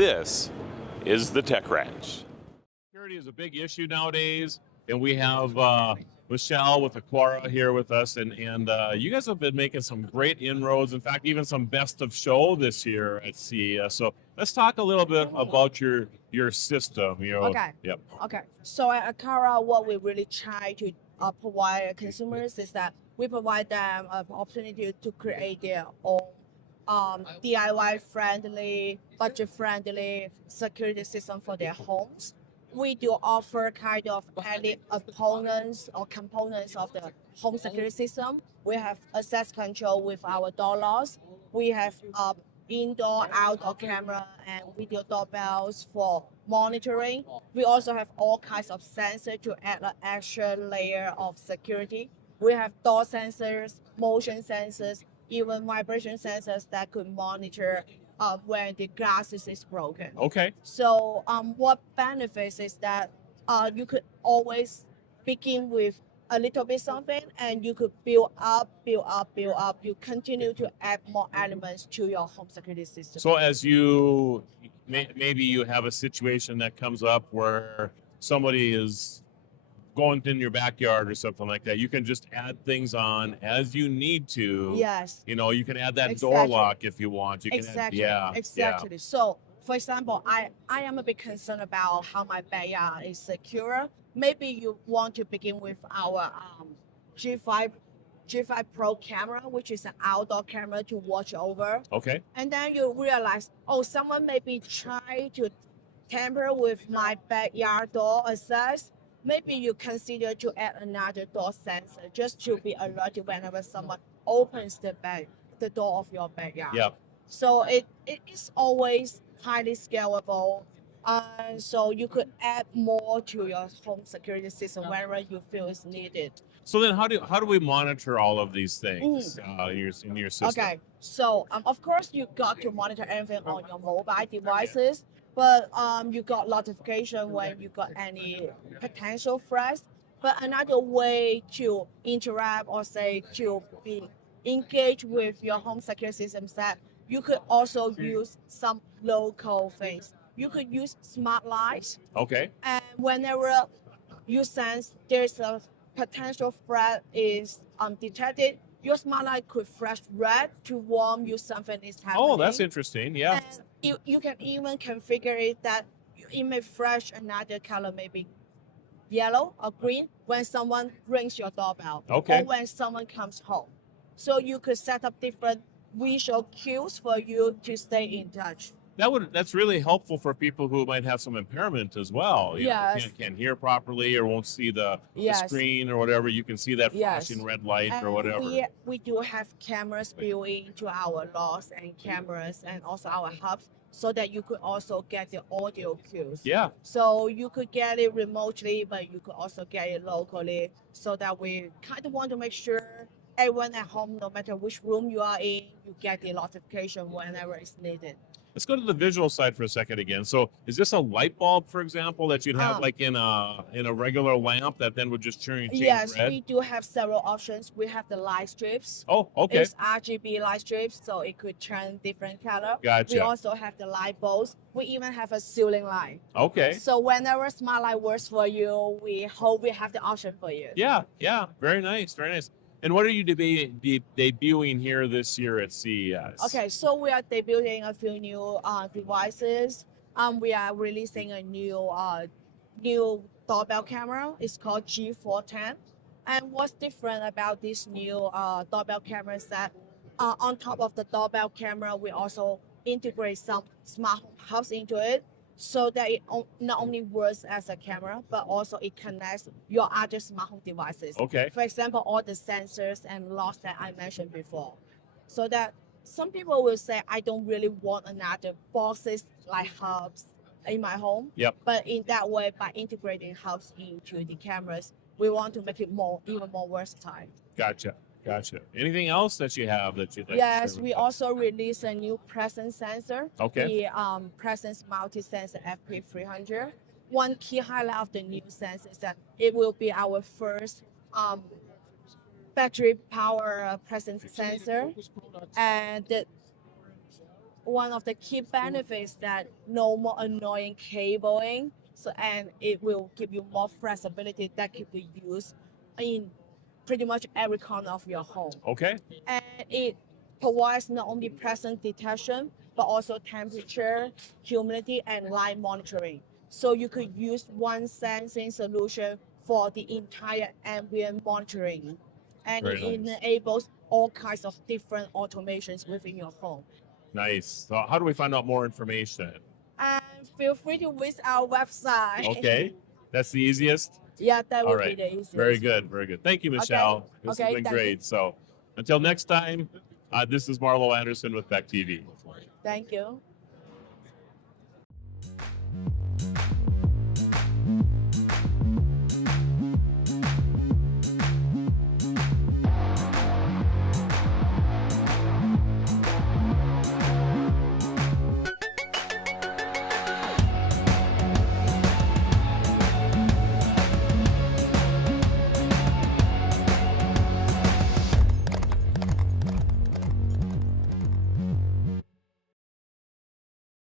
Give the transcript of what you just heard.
This is the Tech Ranch. Security is a big issue nowadays, and we have Michelle with Aqara here with us, and you guys have been making some great inroads. In fact, even some best of show this year at CES. So let's talk a little bit about your system. Okay. Yep. Okay. So at Aqara, what we really try to provide consumers is that we provide them an opportunity to create their own DIY friendly, budget friendly security system for their homes. We do offer kind of any components of the home security system. We have access control with our door locks. We have indoor, outdoor camera and video doorbells for monitoring. We also have all kinds of sensors to add an extra layer of security. We have door sensors, motion sensors, even vibration sensors that could monitor when the glass is broken. Okay. So what benefits is that you could always begin with a little bit something and you could build up. You continue to add more elements to your home security system. So as you, maybe you have a situation that comes up where somebody is going in your backyard or something like that, you can just add things on as you need to. Yes. You can add that Exactly. door lock if you want. You can Exactly. add, Exactly. So, for example, I am a bit concerned about how my backyard is secure. Maybe you want to begin with our G5 Pro camera, which is an outdoor camera to watch over. Okay. And then you realize, oh, someone maybe try to tamper with my backyard door access. Maybe you consider to add another door sensor just to be alerted whenever someone opens the door of your backyard. Yep. So it is always highly scalable. So you could add more to your home security system whenever you feel it's needed. So then how do we monitor all of these things in your system? Okay, so of course you got to monitor everything on your mobile devices, but you got notification when you got any potential threats. But another way to interact or say to be engaged with your home security system is that you could also use some local things. You could use smart lights. Okay. And whenever you sense there's a potential threat is detected, your smart light could flash red to warn you something is happening. Oh, that's interesting. Yeah. And you can even configure it that it may flash another color, maybe yellow or green, when someone rings your doorbell. Okay. Or when someone comes home. So you could set up different visual cues for you to stay in touch. That's really helpful for people who might have some impairment as well. Yes. Can't hear properly or won't see the screen or whatever. You can see that flashing red light or whatever. We do have cameras built into our locks and cameras and also our hubs so that you could also get the audio cues. Yeah. So you could get it remotely, but you could also get it locally, so that we kind of want to make sure everyone at home, no matter which room you are in, you get the notification whenever it's needed. Let's go to the visual side for a second again. So is this a light bulb, for example, that you'd have like in a regular lamp that then would just change Yes, red? we do have several options. We have the light strips. Oh, okay. It's RGB light strips, so it could turn different color. Gotcha. We also have the light bulbs. We even have a ceiling light. Okay. So whenever smart light works for you, we hope we have the option for you. Yeah. Very nice. Very nice. And what are you debuting here this year at CES? Okay, so we are debuting a few new devices. We are releasing a new doorbell camera. It's called G410. And what's different about this new doorbell camera is that on top of the doorbell camera, we also integrate some smart home hubs into it, so that it not only works as a camera, but also it connects your other smart home devices. Okay. For example, all the sensors and locks that I mentioned before. So that some people will say, I don't really want another boxes like hubs in my home. Yep. But in that way, by integrating hubs into the cameras, we want to make it even more versatile. Gotcha. Anything else that you have that you'd like Yes, to share we with us? also released a new presence sensor. Okay. The presence multi-sensor FP300. One key highlight of the new sensor is that it will be our first battery power presence sensor, and one of the key benefits that no more annoying cabling. So and it will give you more flexibility that can be used in pretty much every corner of your home. Okay. And it provides not only presence detection, but also temperature, humidity, and light monitoring. So you could use one sensing solution for the entire ambient monitoring. And Very it nice. enables all kinds of different automations within your home. Nice. So how do we find out more information? And feel free to visit our website. Okay. That's the easiest? Yeah, that All would right. be the easiest. Very good. Very good. Thank you, Michelle. This Okay, has been thank great. you. So until next time, this is Marlo Anderson with Beck TV. Thank you.